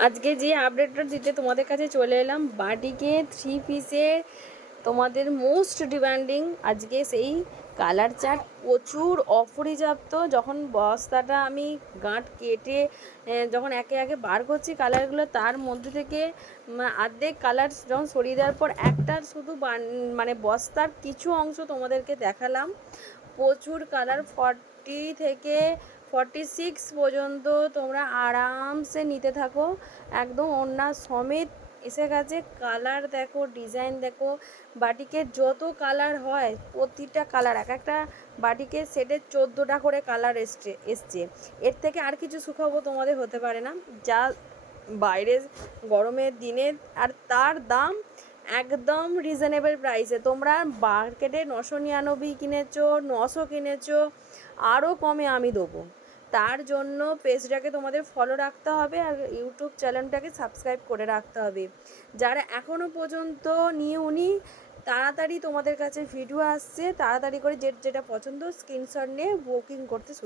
আজকে যে আপডেটটা দিতে তোমাদের কাছে চলে এলাম, বাটিকে 3 পিসের তোমাদের মোস্ট ডিমান্ডিং আজকে সেই কালার চার্ট প্রচুর অপরিযাপ্ত। যখন বস্তাটা আমি গাঁট কেটে যখন একে একে বার করছি কালারগুলো, তার মধ্যে থেকে অর্ধেক কালার যখন সরিয়ে দেওয়ার পর একটা শুধু মানে বস্তার কিছু অংশ তোমাদেরকে দেখালাম। প্রচুর কালার 40 থেকে 46 পর্যন্ত তোমরা আরামসে নিতে থাকো। একদম ওড়না সমেত এসে গেছে। কালার দেখো, ডিজাইন দেখো, বাটিকের যত কালার হয় প্রতিটা কালার, এক একটা বাটিকের সেটে 14টা করে কালার এসছে। এর থেকে আর কিছু সুখবর তোমাদের হতে পারে না, যা বাইরে গরমের দিনে। আর তার দাম একদম রিজনেবল প্রাইসে। তোমরা মার্কেটে 999 কিনেছো, 900 কিনেছো, আরও কমে আমি দেবো। তার জন্য পেজটাকে তোমাদের ফলো রাখতে হবে আর ইউটিউব চ্যানেলটাকে সাবস্ক্রাইব করে রাখতে হবে। যারা এখনও পর্যন্ত নিয়ে তাড়াতাড়ি তোমাদের কাছে ভিডিও আসছে, তাড়াতাড়ি করে যেটা পছন্দ স্ক্রিনশট নিয়ে বুকিং করতে শুরু।